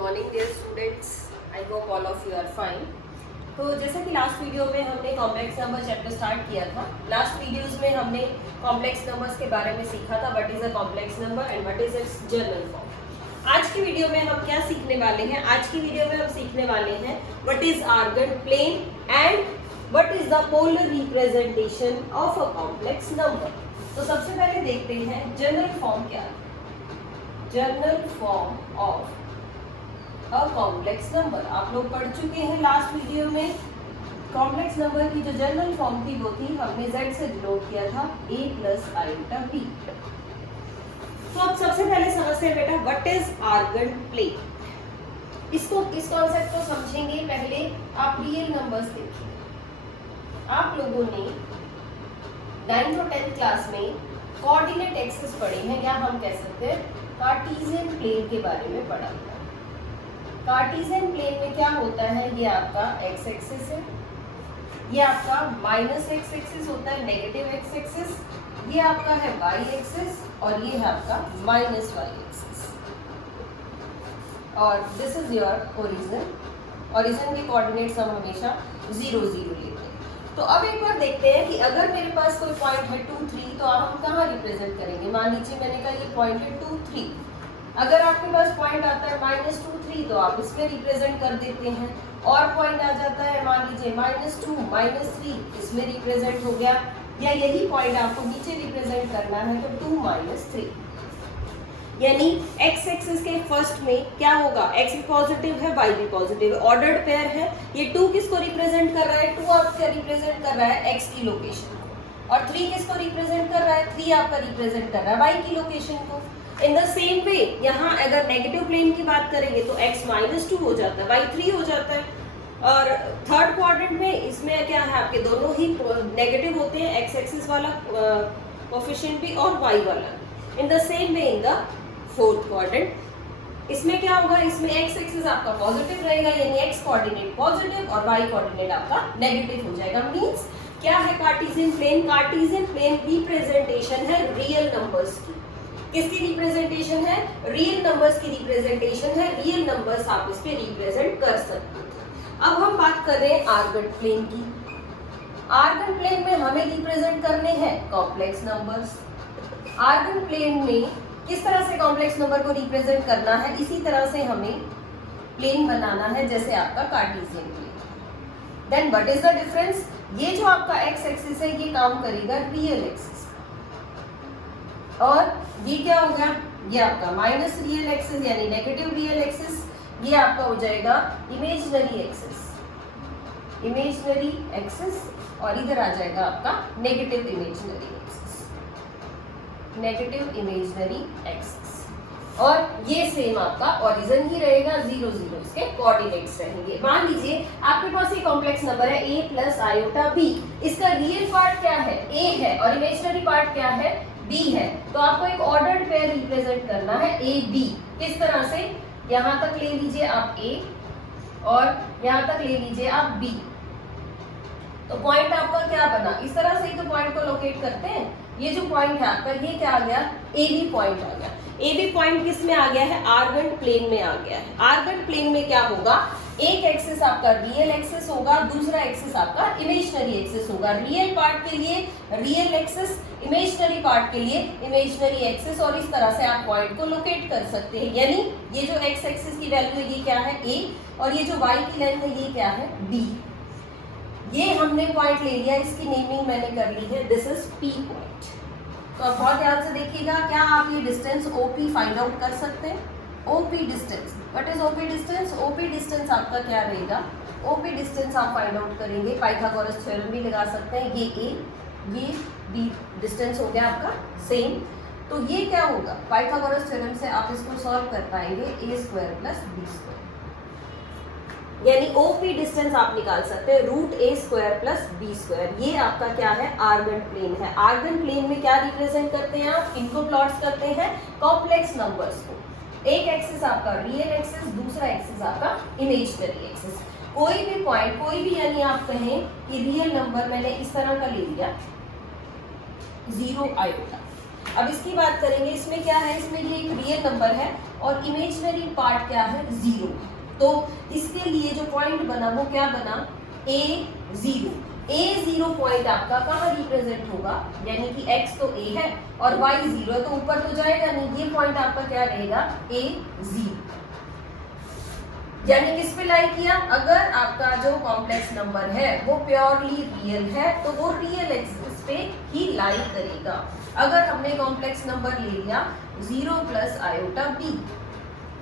Morning dear students, I hope all of you are fine. तो जैसा कि last video में हमने कॉम्प्लेक्स नंबर चैप्टर स्टार्ट किया था। लास्ट वीडियोस में हमने कॉम्प्लेक्स नंबर्स के बारे में सीखा था, what is a complex number and what is it's general form. आज की वीडियो में हम क्या सीखने वाले हैं? आज की वीडियो में हम सीखने वाले हैं what is Argand plane and what is the polar representation of a complex number. तो सबसे पहले देखते हैं जनरल फॉर्म क्या है। General form of a complex number आप लोग पढ़ चुके हैं लास्ट वीडियो में। कॉम्प्लेक्स नंबर की जो जनरल फॉर्म थी वो थी, हमने z से डिनोट किया था a प्लस आयोटा b। तो अब सबसे पहले समझते हैं बेटा व्हाट इज आर्गन प्लेन। इस कॉन्सेप्ट को समझेंगे पहले आप रियल नंबर्स देखिए। आप लोगों ने 9th और 10th क्लास में कोऑर्डिनेट एक्सिस पढ़े हैं, या हम कह सकते हैं कार्टेशियन प्लेन के बारे में पढ़ा था। कार्टेशियन प्लेन में क्या होता है, ये आपका x एक्सिस है, ये आपका माइनस x एक्सिस होता है, नेगेटिव x एक्सिस, ये आपका है y एक्सिस और ये है आपका माइनस y एक्सिस, और this is your origin. Origin के कोऑर्डिनेट्स हम हमेशा 0 0 लेते हैं। तो अब एक बार देखते हैं कि अगर मेरे पास कोई पॉइंट है 2 3, तो हम कहाँ रिप्रेजेंट करेंगे। मान लीजिए मैंने कहा ये पॉइंट है 2 3। अगर आपके पास पॉइंट आता है -2 3, तो आप इसमें रिप्रेजेंट कर देते हैं। और पॉइंट आ जाता है मान लीजिए -2 -3, इसमें रिप्रेजेंट हो गया। या यही पॉइंट आपको नीचे रिप्रेजेंट करना है तो 2 3, यानी x एक्सिस के फर्स्ट में क्या होगा, x भी पॉजिटिव है y भी पॉजिटिव है, ऑर्डर्ड पेयर है। ये 2 किसको रिप्रेजेंट कर रहा है, 2 आपका रिप्रेजेंट कर रहा है x की लोकेशन को, और 3 किसको रिप्रेजेंट कर रहा है, 3 आपका रिप्रेजेंट कर रहा है y की लोकेशन को। इन द सेम वे यहाँ अगर नेगेटिव प्लेन की बात करेंगे तो x -2 हो जाता है, y 3 हो जाता है। और थर्ड क्वाड्रेंट में इसमें क्या है, आपके दोनों ही नेगेटिव होते हैं, x एक्सिस वाला कोफिशिएंट भी और y वाला। In the same way in the fourth quadrant इसमें क्या होगा, इसमें x एक्सिस आपका पॉजिटिव रहेगा, यानी x कोऑर्डिनेट पॉजिटिव और y कोऑर्डिनेट आपका नेगेटिव हो जाएगा। मींस क्या है Cartesian plane? Cartesian plane representation है रियल नंबर्स की। किसकी रिप्रेजेंटेशन है? रियल नंबर्स की रिप्रेजेंटेशन है। रियल नंबर्स आप इस पे रिप्रेजेंट कर सकते हैं। अब हम बात कर रहे हैं आर्गन प्लेन की। आर्गन प्लेन में हमें रिप्रेजेंट करने हैं कॉम्प्लेक्स नंबर्स। आर्गन प्लेन में किस तरह से कॉम्प्लेक्स नंबर को रिप्रेजेंट करना है, इसी तरह से हमें प्लेन बनाना है जैसे आपका Cartesian plane. Then what is the difference? ये जो आपका x एक्सिस है ये काम करेगा रियल एक्सिस, और ये क्या हो गया, ये आपका माइनस रियल एक्सिस यानी नेगेटिव रियल एक्सिस, ये आपका हो जाएगा इमेजिनरी एक्सिस। इमेजिनरी एक्सिस और इधर आ जाएगा आपका negative imaginary axis. Negative imaginary axis, और ये सेम आपका ओरिजिन ही रहेगा, 0 0 इसके कोऑर्डिनेट्स रहेंगे। मान लीजिए आपके पास ये कॉम्प्लेक्स नंबर है a प्लस आयोटा b। इसका रियल पार्ट क्या है, a है, और इमेजिनरी पार्ट क्या है, b है। तो आपको एक ऑर्डर्ड पेयर रिप्रेजेंट करना है a b। किस तरह से, यहाँ तक ले लीजिए आप a और यहाँ तक ले लीजिए आप b। तो पॉइंट आपका क्या बना, इस तरह से ही तो पॉइंट को लोकेट करते हैं। ये जो पॉइंट है आपका, ये क्या आ गया, ए बी पॉइंट आ गया। ए बी पॉइंट किस में आ गया है, आर्गन प्लेन में आ गया है। आर्गन प्लेन में क्या होगा, एक एक्सिस आपका रियल एक्सिस होगा, दूसरा एक्सिस आपका इमेजिनरी एक्सिस होगा। रियल पार्ट के लिए रियल एक्सिस, इमेजिनरी पार्ट के लिए इमेजिनरी एक्सिस, और इस तरह से आप पॉइंट को लोकेट कर सकते हैं। यानी ये जो एक्स एक्सिस की वैल्यू है ये क्या है, a, और ये जो y की लेंथ है ये क्या है, b। ये हमने पॉइंट ले लिया, इसकी नेमिंग मैंने कर ली है, दिस इज p पॉइंट। तो आप बहुत ध्यान से देखिएगा, क्या आप ये डिस्टेंस OP फाइंड आउट कर सकते हैं? OP distance, what is OP distance? OP distance आपका क्या रहेगा, OP डिस्टेंस आप फाइंड आउट करेंगे, पाइथागोरस थ्योरम भी लगा सकते हैं। ये A, ये B डिस्टेंस हो गया आपका सेम। तो ये क्या होगा, पाइथागोरस थ्योरम से आप इसको सॉल्व कर पाएंगे a² + b², यानी OP डिस्टेंस आप निकाल सकते हैं √a² + b²। ये आपका क्या है, आर्गन प्लेन है। आर्गन प्लेन में क्या रिप्रेजेंट करते हैं आप, इनको प्लॉट्स करते हैं कॉम्प्लेक्स नंबर्स को। एक एक्सिस आपका रियल एक्सिस, दूसरा एक्सिस आपका इमेजिनरी एक्सिस। कोई भी पॉइंट, कोई भी, यानी आप कहें कि रियल नंबर मैंने इस तरह का ले लिया 0 आयोटा, अब इसकी बात करेंगे, इसमें क्या है, इसमें ये एक रियल नंबर है और इमेजिनरी पार्ट क्या है, 0। तो इसके लिए जो पॉइंट बना वो क्या बना, A0। A0 पॉइंट आपका कहाँ रिप्रेजेंट होगा, यानी कि x तो A है और y 0 है, तो ऊपर तो जाएगा नहीं, ये पॉइंट आपका क्या रहेगा, A0। यानी किस पे लाई किया, अगर आपका जो कॉम्प्लेक्स नंबर है वो प्योरली रियल है तो वो रियल एक्सिस पे ही लाई करेगा। अगर हमने कॉम्प्लेक्स नंबर ले लिया 0 प्लस आयोटा b,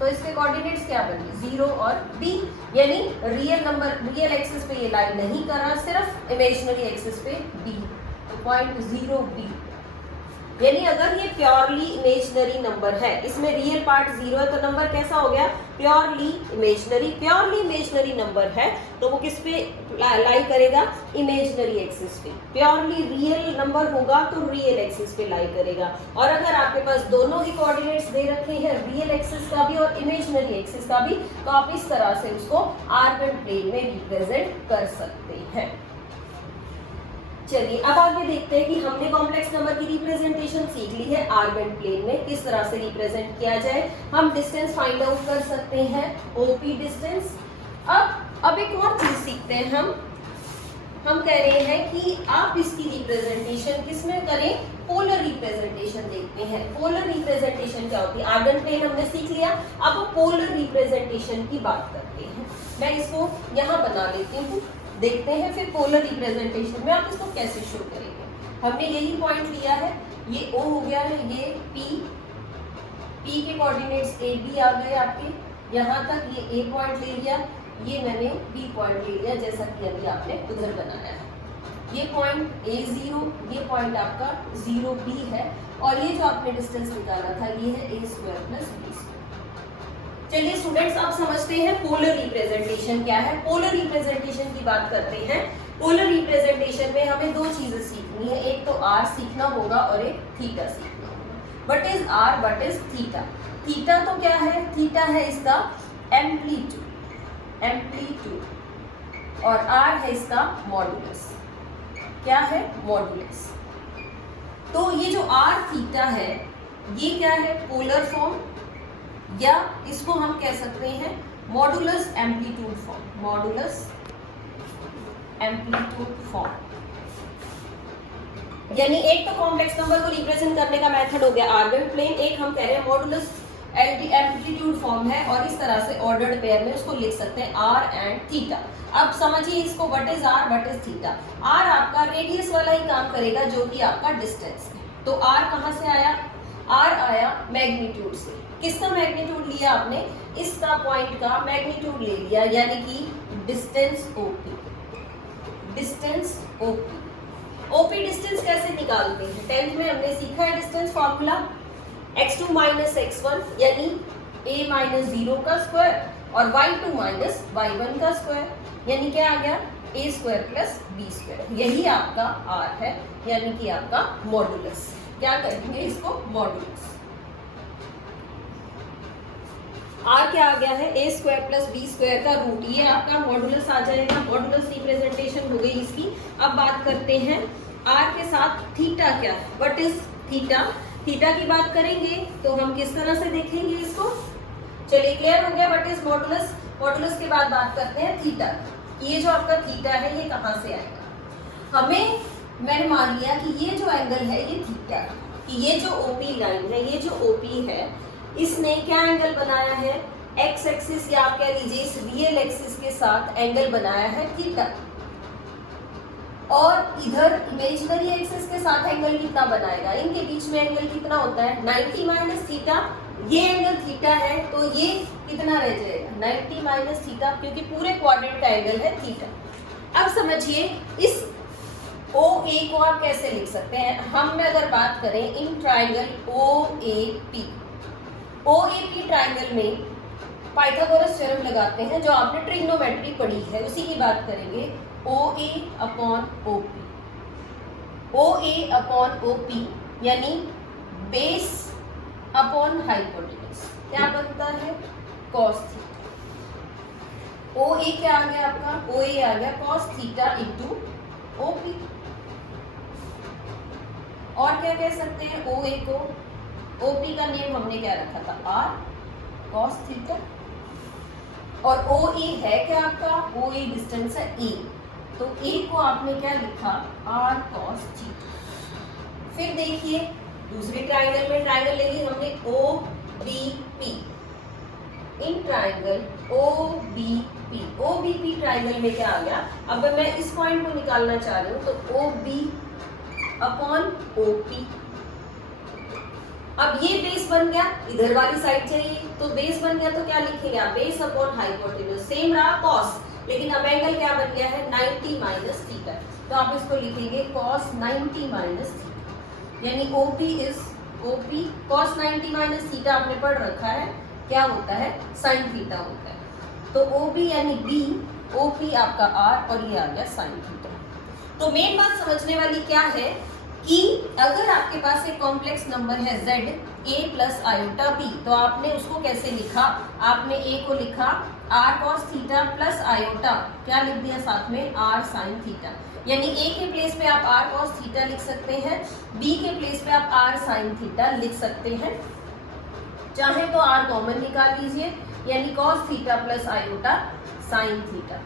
तो इसके कोऑर्डिनेट्स क्या बने, 0 और b, यानी रियल नंबर रियल एक्सिस पे ये लाई नहीं कर रहा, सिर्फ इमेजिनरी एक्सिस पे b, तो पॉइंट 0 b। यानी अगर ये प्योरली इमेजिनरी नंबर है, इसमें रियल पार्ट 0 है, तो नंबर कैसा हो गया, purely imaginary. Purely imaginary number है तो वो किस पे लाई करेगा, इमेजिनरी एक्सिस पे। प्योरली रियल नंबर होगा तो रियल एक्सिस पे लाई करेगा। और अगर आपके पास दोनों ही कोऑर्डिनेट्स दे रखे हैं, रियल एक्सिस का भी और इमेजिनरी एक्सिस का भी, तो आप इस तरह से उसको आर्गन प्लेन में रिप्रेजेंट कर सकते हैं। चलिए अब आगे देखते हैं कि हमने कॉम्प्लेक्स नंबर की रिप्रेजेंटेशन सीख ली है, आर्गन प्लेन में किस तरह से रिप्रेजेंट किया जाए। हम डिस्टेंस फाइंड आउट कर सकते हैं, ओपी डिस्टेंस। अब एक और चीज सीखते हैं, हम कह रहे हैं कि आप इसकी रिप्रेजेंटेशन किस में करें, पोलर रिप्रेजेंटेशन देखते हैं। पोलर रिप्रेजेंटेशन क्या होती है, आर्गन प्लेन हमने सीख लिया, अब पोलर रिप्रेजेंटेशन की बात करते हैं। मैं इसको यहाँ बना लेती हूँ, देखते हैं फिर पोलर रिप्रेजेंटेशन में आप इसको कैसे शो करेंगे। हमने यही पॉइंट लिया है, ये O हो गया है, ये P के कोऑर्डिनेट्स A B आ गए आपके, यहाँ तक ये A पॉइंट ले लिया, ये मैंने B पॉइंट ले लिया जैसा कि अभी आपने उधर बनाया है। ये पॉइंट A0, ये पॉइंट आपका 0B है, और ये जो आपने डिस्टेंस निकाला था ये है A² + B²। चलिए स्टूडेंट्स, आप समझते हैं पोलर रिप्रेजेंटेशन क्या है। पोलर रिप्रेजेंटेशन की बात करते हैं। पोलर रिप्रेजेंटेशन में हमें दो चीजें सीखनी है, एक तो r सीखना होगा और एक थीटा सीखना होगा। What is r, what is theta. Theta तो क्या है, थीटा है इसका एम्पलीट्यूड, और r है इसका मॉडुलस। क्या है, मॉडुलस। तो ये जो r थीटा है ये क्या है, पोलर फॉर्म, या इसको हम कह सकते हैं modulus amplitude form, modulus amplitude form. यानी एक तो कॉम्प्लेक्स नंबर को रिप्रेजेंट करने का मेथड हो गया आर्गन प्लेन, एक हम कह रहे हैं मॉडुलस एम्पलीट्यूड फॉर्म है, और इस तरह से ऑर्डर्ड पेयर में उसको लिख सकते हैं r एंड थीटा। अब समझिए इसको, what is r, what is theta. r आपका रेडियस वाला ही काम करेगा जो कि आपका डिस्टेंस है, तो r कहाँ से आया, r आया मैग्नीट्यूड से। किसका मैग्नीट्यूड लिया आपने, इसका पॉइंट का मैग्नीट्यूड ले लिया, यानी कि distance OP, distance OP। OP distance कैसे निकालते हैं, 10th में हमने सीखा है डिस्टेंस फॉर्मूला, x2 - x1 यानी a - 0 का स्क्वायर और y2 - y1 का स्क्वायर, यानी क्या आ गया, a² + b²। यही आपका r है, यानी कि आपका मॉडुलस। क्या करेंगे इसको, मॉडुलस। r क्या आ गया है, a² + b² का रूट, ये आपका मॉडुलस आ जाएगा। मॉडुलस रिप्रेजेंटेशन हो गई इसकी। अब बात करते हैं r के साथ थीटा क्या है, व्हाट इज थीटा। थीटा की बात करेंगे तो हम किस तरह से देखेंगे इसको, चलिए क्लियर हो गया व्हाट इज मॉडुलस। मॉडुलस के बाद बात करते हैं थीटा। ये जो आपका थीटा है ये कहाँ से आएगा, मैंने मान लिया कि ये जो एंगल है ये थीटा है, कि ये जो OP लाइन है, ये जो OP है, इसने क्या एंगल बनाया है, x एक्सिस या आप कह लीजिए इस रियल एक्सिस के साथ एंगल बनाया है थीटा, और इधर इमेजिनरी एक्सिस के साथ एंगल कितना बनाएगा, इनके बीच में एंगल कितना होता है, 90 - थीटा। ये एंगल थीटा है तो ये कितना रह जाएगा, 90 - थीटा, क्योंकि पूरे क्वाड्रेंट का एंगल है थीटा। अब समझिए इस OA को आप कैसे लिख सकते हैं। हम अगर बात करें इन ट्राइंगल OAP ट्राइंगल में पाइथागोरस थ्योरम लगाते हैं, जो आपने ट्रिग्नोमेट्री पढ़ी है, उसी की बात करेंगे। OA/OP यानी बेस अपॉन हाइपोटेनस, क्या बनता है, cos थीटा। OA क्या आ गया आपका, OA आ गया cos थीटा × OP। और क्या कह सकते हैं ओ ए को, OP का नेम हमने क्या रखा था R cos थीटा, और OA है क्या आपका, OA डिस्टेंस है A, तो A को आपने क्या लिखा R cos थीटा। फिर देखिए दूसरे ट्राइंगल में ट्राइंगल ले ली हमने OBP, in triangle OBP triangle में क्या आ गया, अब मैं इस पॉइंट को निकालना चाह रही हूँ तो OB अपॉन OP। अब ये बेस बन गया, इधर वाली साइड चाहिए तो बेस बन गया, तो क्या लिखेंगे आप, बेस अपॉन हाइपोटेन्यूज, सेम रहा कॉस, लेकिन अब एंगल क्या बन गया है 90 माइनस थीटा, तो आप इसको लिखेंगे cos 90 माइनस थीटा, यानी OP cos 90 माइनस थीटा आपने पढ़ रखा है क्या होता है, साइन थीटा होता है, तो OB यानी B, OP आपका R और ये आ गया साइन थीटा। तो मेन बात समझने वाली क्या है कि अगर आपके पास एक कॉम्प्लेक्स नंबर है z a plus iota b, तो आपने उसको कैसे लिखा, आपने a को लिखा r cos theta plus iota, क्या लिख दिया साथ में r sin थीटा, यानी a के प्लेस पे आप r cos थीटा लिख सकते हैं, b के प्लेस पे आप r sin थीटा लिख सकते हैं, चाहे तो r कॉमन निकाल लीजिए, यानी cos theta plus iota sin theta.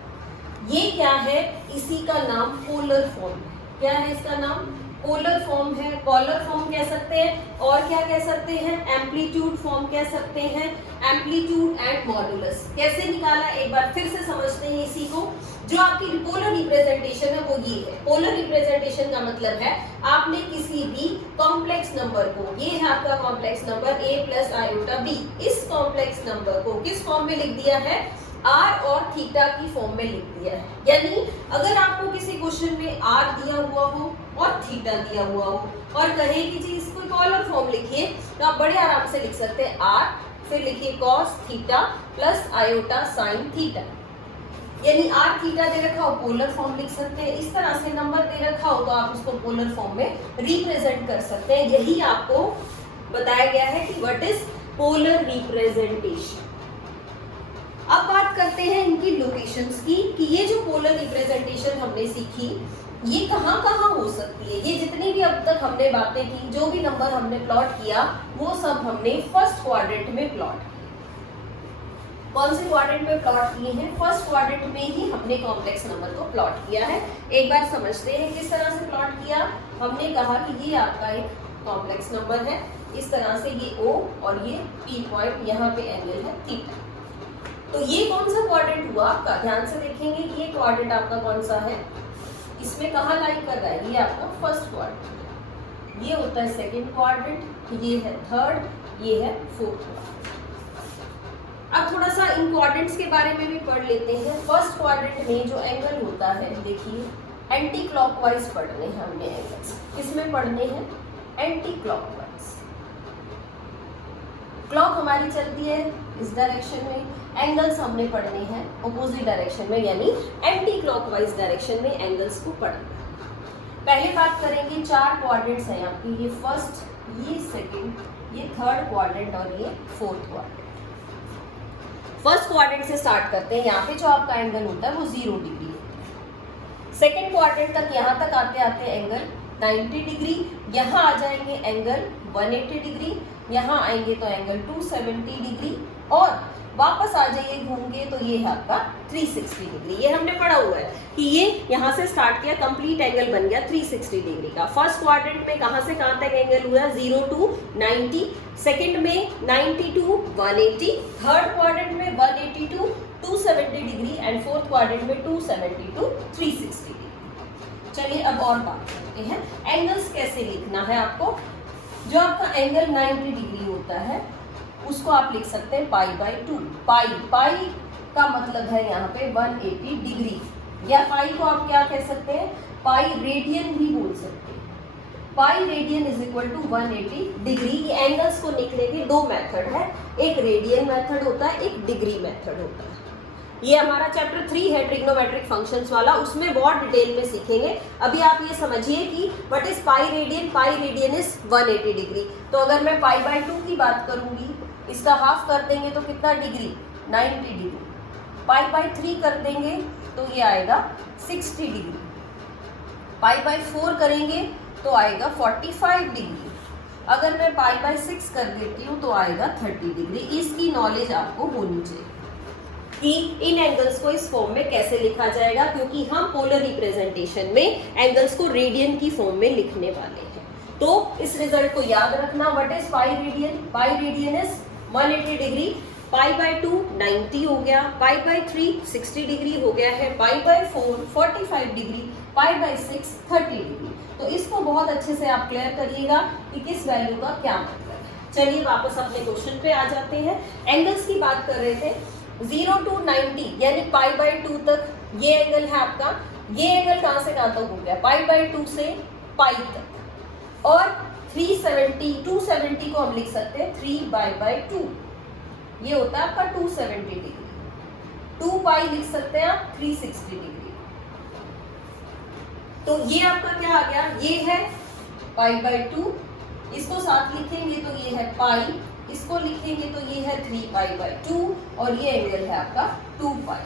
ये क्या है, इसी का नाम पोलर फॉर्म है, क्या है इसका नाम, पोलर फॉर्म है, कॉलर फॉर्म कह सकते हैं, और क्या कह सकते हैं, एम्पलीट्यूड फॉर्म कह सकते हैं, एम्पलीट्यूड एंड मॉडुलस। कैसे निकाला एक बार फिर से समझते हैं इसी को। जो आपकी पोलर रिप्रेजेंटेशन है वो ये है, पोलर रिप्रेजेंटेशन का मतलब है आपने किसी भी कॉम्प्लेक्स नंबर को, ये है आपका complex number a plus iota b, इस कॉम्प्लेक्स नंबर को किस फॉर्म में लिख दिया है, r और थीटा की फॉर्म में लिख दिया है। यानी अगर आपको किसी क्वेश्चन में r दिया हुआ हो और थीटा दिया हुआ हो और कहे कि जी इसको कॉलर फॉर्म लिखिए, तो आप बड़े आराम से लिख सकते हैं r, फिर लिखिए cos theta plus iota sine theta, यानी r थीटा दे रखा हो पोलर फॉर्म लिख सकते हैं, इस तरह से नंबर दे रखा हो तो आप उसको पोलर फॉर्म में रिप्रेजेंट कर सकते हैं। यही आपको बताया गया है कि व्हाट इज पोलर रिप्रेजेंटेशन। अब बात करते हैं इनकी लोकेशंस की, कि ये जो पोलर रिप्रेजेंटेशन हमने सीखी ये कहाँ कहाँ हो सकती है। ये जितनी भी अब तक हमने बातें की, जो भी नंबर हमने प्लॉट किया, वो सब हमने फर्स्ट क्वाड्रेंट में प्लॉट किया। कौन से क्वाड्रेंट में प्लॉट किए हैं, फर्स्ट क्वाड्रेंट में ही हमने कॉम्प्लेक्स नंबर को प्लॉट किया है। एक बार समझते हैं किस तरह से प्लॉट किया। हमने कहा कि ये आपका एक कॉम्प्लेक्स नंबर है, इस तरह से ये O और ये P पॉइंट, यहाँ पे एंगल है थीटा। तो ये कौन सा क्वाड्रेंट हुआ आपका, ध्यान से देखेंगे कि ये क्वाड्रेंट आपका कौन सा है, इसमें कहाँ लाइन कर रहा है, ये आपका फर्स्ट क्वाड्रेंट, ये होता है सेकंड क्वाड्रेंट, ये है थर्ड, ये है फोर्थ क्वाड्रेंट। अब थोड़ा सा इन क्वाड्रेंट्स के बारे में भी पढ़ लेते हैं। फर्स्ट क्वाड्रेंट में जो एंगल होता है, देखिए एंटी क्लॉकवाइज पढ़ने हैं हमने एंगल्स, किसमें पढ़ने हैं, एंटी क्लॉकवाइज। क्लॉक हमारी चलती है इस डायरेक्शन में, एंगल्स हमने पढ़ने हैं ऑपोजिट डायरेक्शन में, यानी एंटी क्लॉकवाइज डायरेक्शन में एंगल्स को पढ़ना। पहले बात करेंगे, चार क्वाड्रेंट्स हैं आपकी, ये फर्स्ट, ये सेकंड, ये थर्ड क्वाड्रेंट और ये फोर्थ क्वाड्रेंट। फर्स्ट क्वाड्रेंट से स्टार्ट करते हैं। यहाँ पे जो आपका एंगल होता है वो 0 डिग्री है। सेकंड क्वाड्रेंट तक यहाँ तक आते आते एंगल 90 डिग्री, यहाँ आ जाएंगे एंगल 180 डिग्री, यहाँ आएंगे तो एंगल 270 डिग्री, और वापस आ जाइए घूम के तो ये है आपका 360 डिग्री। ये हमने पढ़ा हुआ है कि ये यहाँ से स्टार्ट किया, कंप्लीट एंगल बन गया 360 डिग्री का। फर्स्ट क्वाड्रेंट में कहाँ से कहाँ तक एंगल हुआ, 0 to 90, सेकंड में 90 to 180, थर्ड क्वाड्रेंट में 180 to 270 degree and fourth quadrant में 270 to 360 डिग्री। चलिए अब और बात करते हैं, एंगल्स कैसे लिखना है आपको। जो आपका एंगल 90 डिग्री होता है उसको आप लिख सकते हैं π/2। पाई का मतलब है यहाँ पे 180 डिग्री, या पाई को आप क्या कह सकते हैं, पाई रेडियन भी बोल सकते हैं। Pi radian is equal to 180 degree. ये एंगल्स को लिखने के दो मेथड है, एक रेडियन मेथड होता है, एक डिग्री मेथड होता है। ये हमारा चैप्टर 3 है ट्रिग्नोमेट्रिक फंक्शंस वाला, उसमें बहुत डिटेल में सीखेंगे। अभी आप ये समझिए कि what is pi radian is 180 degree. तो अगर मैं π/2 की बात करूंगी, इसका हाफ कर देंगे तो कितना डिग्री, 90 डिग्री। π/3 कर देंगे तो ये आएगा 60 डिग्री। π/4 करेंगे तो आएगा 45 डिग्री। अगर मैं पाई बाय 6 कर देती हूँ तो आएगा 30 डिग्री। इसकी नॉलेज आपको होनी चाहिए कि इन एंगल्स को इस फॉर्म में कैसे लिखा जाएगा, क्योंकि हम पोलर रिप्रेजेंटेशन में एंगल्स को रेडियन की फॉर्म में लिखने वाले हैं। तो इस रिजल्ट को याद रखना। What is pi radian? Pi radian is 180 degree. Pi by 2 90 हो गया, पाई बाय 3 60 डिग्री हो गया है, pi by 4 45 degree, pi by 6 30 degree. तो इसको बहुत अच्छे से आप क्लियर करिएगा कि किस वैल्यू का क्या मतलब है। चलिए वापस अपने क्वेश्चन पे आ जाते हैं। एंगल्स की बात कर रहे थे। 0 to 90 यानी पाई बाय 2 तक ये एंगल है आपका। ये एंगल कहां से कहां तक हो गया? पाई बाय 2 से पाई तक। और 370 270 को हम लिख सकते हैं 3 बाय 2, ये होता है आपका 270 डिग्री। 2 पाई लिख सकते हैं आप 360 डिग्री। तो ये आपका क्या आ गया? ये है पाई बाय 2, इसको साथ लिखेंगे तो ये है पाई, इसको लिखेंगे तो ये है 3 पाई बाय 2 और ये एंगल है आपका 2 पाई।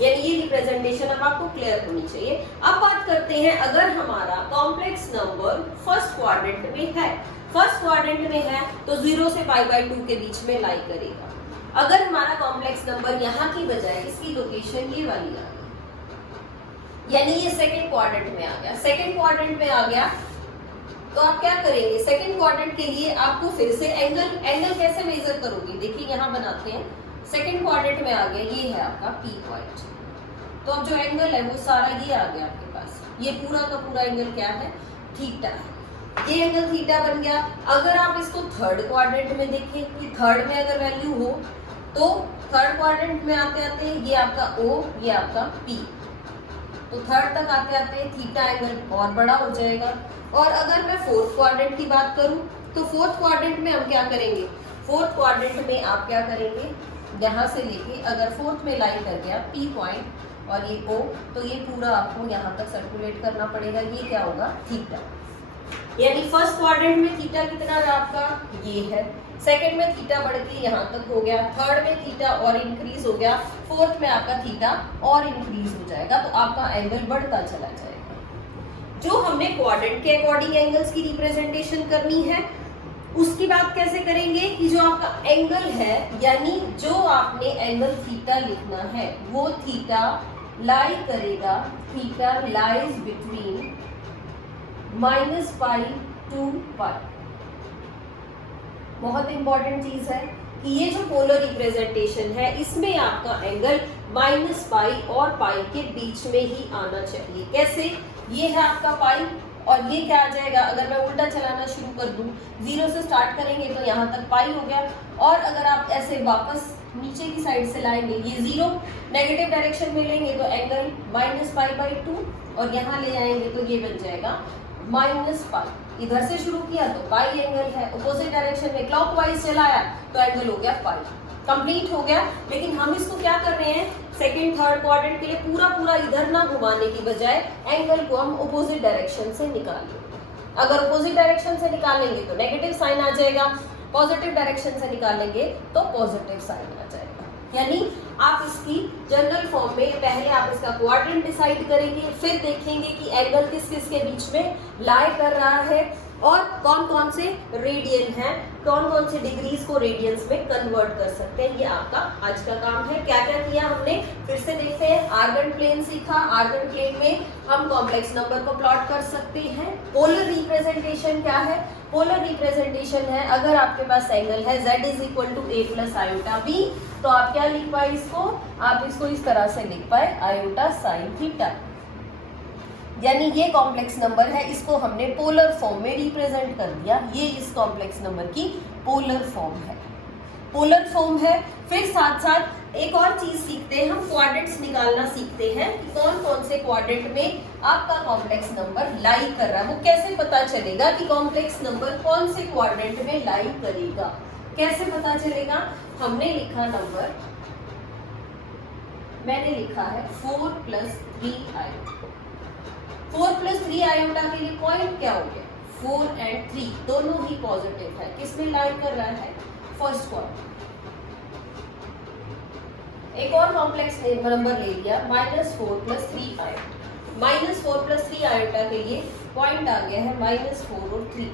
यानी ये रिप्रेजेंटेशन अब आपको क्लियर होनी चाहिए। अब बात करते हैं, अगर हमारा कॉम्प्लेक्स नंबर फर्स्ट क्वाड्रेंट में है, फर्स्ट क्वाड्रेंट में है तो 0 से पाई बाय 2 के बीच में लाई करेगा। अगर हमारा कॉम्प्लेक्स नंबर यहाँ की बजाय इसकी लोकेशन ये वाली आ गई, यानी ये सेकंड क्वाड्रेंट में आ गया, सेकंड क्वाड्रेंट में आ गया, तो आप क्या करेंगे? सेकंड क्वाड्रेंट के लिए आपको फिर से एंगल कैसे मेजर करोगे? देखिए यहाँ बनाते हैं। सेकंड क्वाड्रेंट में आ गया, ये है आपका पी पॉइंट। तो अब जो एंगल है वो सारा ये आ गया आपके पास। ये पूरा का पूरा एंगल क्या है? थीटा है। ये एंगल थीटा बन गया। अगर आप इसको थर्ड क्वाड्रेंट में देखें कि थर्ड में अगर वैल्यू हो तो थर्ड क्वाड्रेंट में आते आते ये आपका O, ये आपका P, तो थर्ड तक आते आते थीटा एंगल और बड़ा हो जाएगा। और अगर मैं फोर्थ क्वाड्रेंट की बात करूं तो फोर्थ क्वाड्रेंट में हम क्या करेंगे? फोर्थ क्वाड्रेंट में आप क्या करेंगे? यहाँ से लेके अगर फोर्थ में लाइन कर गया P पॉइंट और ये O, तो ये पूरा आपको यहाँ तक सर्कुलेट करना पड़ेगा। ये क्या होगा? थीटा। यानी फर्स्ट क्वाड्रेंट में थीटा कितना है आपका? ये है। सेकंड में थीटा बढ़ के यहाँ तक हो गया, थर्ड में थीटा और इंक्रीज हो गया, फोर्थ में आपका थीटा और इंक्रीज हो जाएगा, तो आपका एंगल बढ़ता चला जाएगा। जो हमने क्वाड्रेंट के अकॉर्डिंग एंगल्स की रिप्रेजेंटेशन करनी है उसकी बात कैसे करेंगे कि जो आपका एंगल है, यानी जो आपने एंगल थीटा लिखना है वो थीटा लाई करेगा, theta lies between -pi to pi. बहुत इंपॉर्टेंट चीज है कि ये जो पोलर रिप्रेजेंटेशन है इसमें आपका एंगल -पाई और पाई के बीच में ही आना चाहिए। कैसे? ये है आपका पाई और ये क्या आ जाएगा? अगर मैं उल्टा चलाना शुरू कर दूं, 0 से स्टार्ट करेंगे तो यहाँ तक पाई हो गया, और अगर आप ऐसे वापस नीचे की साइड से लाएंगे, ये 0 नेगेटिव डायरेक्शन में लेंगे तो एंगल -पाई/2 और यहाँ ले आएंगे तो ये बन जाएगा -पाई। इधर से शुरू किया तो पाई एंगल है, अपोजिट डायरेक्शन में क्लॉकवाइज चलाया तो एंगल हो गया पाई। कंप्लीट हो गया। लेकिन हम इसको क्या कर रहे हैं? सेकंड थर्ड क्वाड्रेंट के लिए पूरा इधर ना घुमाने की बजाय एंगल को हम अपोजिट डायरेक्शन से निकालेंगे। अगर अपोजिट डायरेक्शन से निकालेंगे तो नेगेटिव साइन आ जाएगा, पॉजिटिव डायरेक्शन से निकालेंगे तो पॉजिटिव साइन आ जाएगा। यानी आप इसकी जनरल फॉर्म में पहले आप इसका क्वाड्रेंट डिसाइड करेंगे, फिर देखेंगे कि एंगल किस किस के बीच में लाई कर रहा है और कौन कौन से रेडियन है, कौन कौन से डिग्रीज को रेडियंस में कन्वर्ट कर सकते हैं। ये आपका आज का काम है। क्या क्या किया हमने फिर से देखते हैं। आर्गन प्लेन सीखा। आर्गन प्लेन में हम कॉम्प्लेक्स नंबर को प्लॉट कर सकते हैं। पोलर रिप्रेजेंटेशन क्या है? पोलर रिप्रेजेंटेशन है अगर आपके पास एंगल है z = a + iota b, तो आप क्या लिख पाए इसको? आप इसको इस तरह से लिख पाए iota sin थीटा। यानी ये कॉम्प्लेक्स नंबर है, इसको हमने पोलर फॉर्म में रिप्रेजेंट कर दिया। ये इस कॉम्प्लेक्स नंबर की पोलर फॉर्म है, पोलर फॉर्म है। फिर साथ साथ एक और चीज सीखते हैं, हम क्वाड्रेंट्स निकालना सीखते हैं कि कौन कौन से क्वाड्रेंट में आपका कॉम्प्लेक्स नंबर लाई कर रहा है। वो कैसे पता चलेगा कि कॉम्प्लेक्स नंबर कौन से क्वाड्रेंट में लाई करेगा? कैसे पता चलेगा? हमने लिखा नंबर, मैंने लिखा है 4 + 3 आयोटा। 4 + 3 आयोटा के लिए पॉइंट क्या हो गया? 4 और 3 दोनों ही पॉजिटिव है। किसमें लाई कर रहा है? First quadrant. एक और कॉम्प्लेक्स नंबर ले लिया -4 + 3 आयोटा। -4 + 3 आयोटा के लिए पॉइंट आ गया है -4 और 3।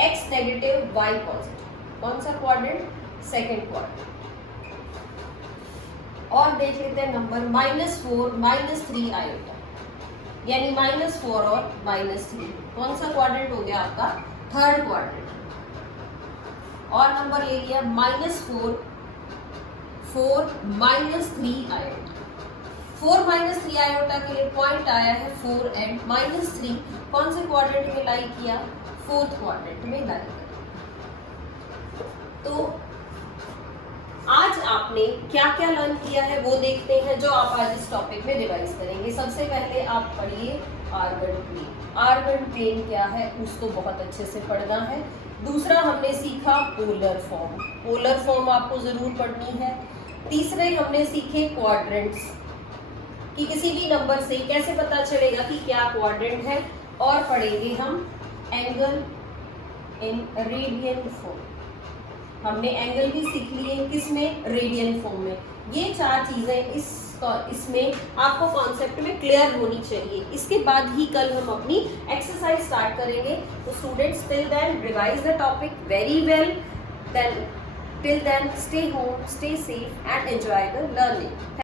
x negative y positive. कौन सा क्वाड्रेंट? Second quadrant. और देख लेते हैं नंबर -4 - 3 आयोटा, यानी -4 और -3। कौन सा क्वाड्रेंट हो गया आपका? Third quadrant. और नंबर ले लिया -4 4 - 3 आयोटा। 4 - 3 आयोटा के लिए पॉइंट आया है 4 एंड -3 कौन से क्वाड्रेंट में लाई किया? फोर्थ क्वाड्रेंट में लाई किया। तो आज आपने क्या क्या लर्न किया है वो देखते हैं, जो आप आज इस टॉपिक में रिवाइज करेंगे। सबसे पहले आप पढ़िए आर्गन प्लेन। आर्गन प्लेन क्या है उसको बहुत अच्छे से पढ़ना है। दूसरा हमने सीखा पोलर फॉर्म। पोलर फॉर्म आपको जरूर पढ़नी है। तीसरे हमने सीखे क्वाड्रेंट्स कि किसी भी नंबर से कैसे पता चलेगा कि क्या क्वाड्रेंट है। और पढ़ेंगे हम एंगल इन रेडियन फॉर्म। हमने एंगल भी सीख लिए, किसमें? रेडियन फॉर्म में। ये चार चीजें इसमें आपको कॉन्सेप्ट में क्लियर होनी चाहिए। इसके बाद ही कल हम अपनी एक्सरसाइज स्टार्ट करेंगे। तो students, till then revise the topic very well. Then till then stay home, stay safe and enjoy the learning.